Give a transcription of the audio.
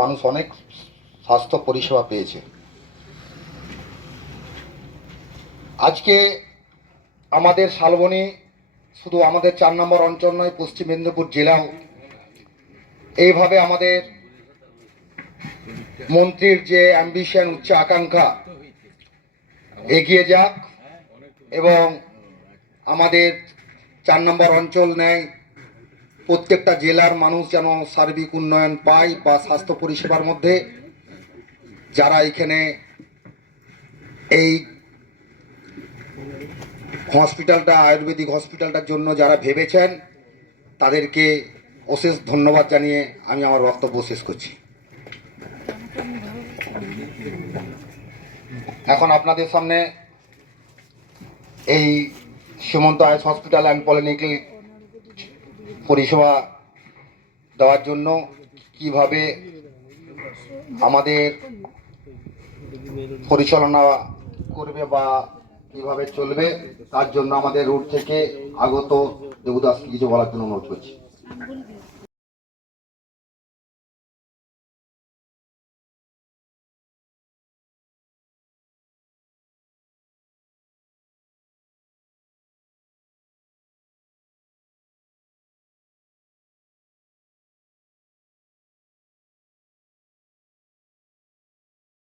মানুষ অনেক স্বাস্থ্য পরিষেবা পেয়েছে। আজকে আমাদের শালবনী শুধু আমাদের 4 নম্বর অঞ্চল নয়, পশ্চিম মেদিনীপুর জেলাও এইভাবে আমাদের মন্ত্রীর যে অ্যাম্বিশন, উচ্চ আকাঙ্ক্ষা এগিয়ে যাক এবং আমাদের 4 নম্বর অঞ্চল নেয় প্রত্যেকটা জেলার মানুষ যেন সার্বিক উন্নয়ন পায় বা স্বাস্থ্য পরিষেবার মধ্যে যারা এখানে এই হসপিটালটা, আয়ুর্বেদিক হসপিটালটার জন্য যারা ভেবেছেন তাদেরকে অশেষ ধন্যবাদ জানিয়ে আমি আমার বক্তব্য শেষ করছি। এখন আপনাদের সামনে এই সীমন্ত আইস হসপিটাল অ্যান্ড পলিক্লিনিক পরিষেবা দেওয়ার জন্য কিভাবে আমাদের পরিচালনা করবে বা কিভাবে চলবে তার জন্য আমাদের রুট থেকে আগত দেবদাসকে কিছু বলার জন্য অনুরোধ করছি।